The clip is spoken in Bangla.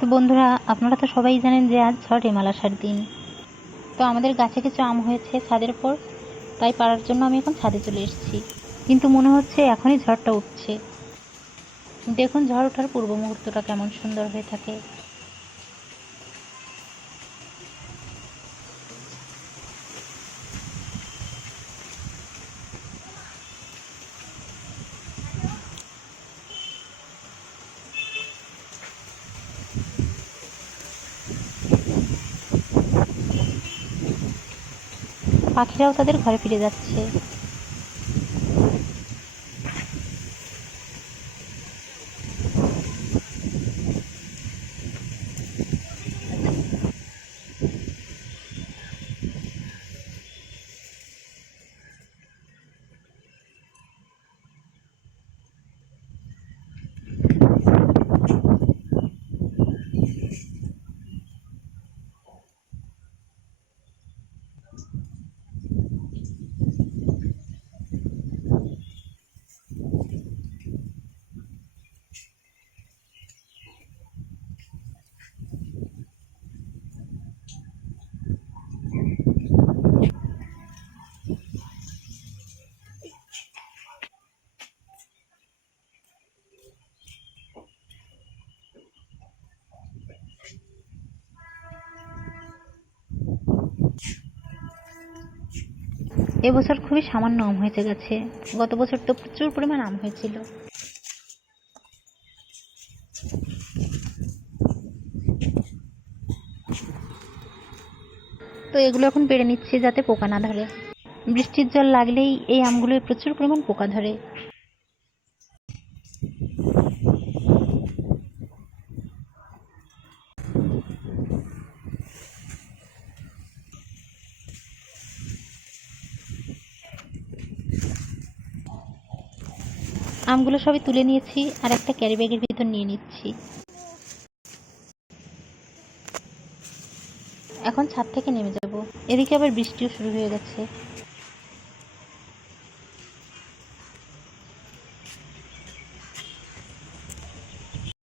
তো বন্ধুরা, আপনারা তো সবাই জানেন যে আজ ঝড় মালাসার দিন। তো আমাদের গাছে কিছু আম হয়েছে ছাদের উপর, তাই পাড়ার জন্য আমি এখন ছাদে চলে এসেছি। কিন্তু মনে হচ্ছে এখনই ঝড়টা উঠছে। দেখুন, ঝড় ওঠার পূর্ব মুহূর্তটা কেমন সুন্দর হয়ে থাকে। পাখিরাও তাদের ঘরে ফিরে যাচ্ছে। এবছর খুবই সামান্য আম হয়েছে গেছে। গত বছর তো প্রচুর পরিমাণ আম হয়েছিল। তো এগুলো এখন পেড়ে নিচ্ছে যাতে পোকা না ধরে। বৃষ্টির জল লাগলেই এই আমগুলোয় প্রচুর পরিমাণ পোকা ধরে। আমগুলো সবই তুলে নিয়েছি আর একটা ক্যারি ব্যাগের ভিতর নিয়ে নিচ্ছি। এখন ছাদ থেকে নেমে যাব। এদিকে আবার বৃষ্টিও শুরু হয়ে গেছে।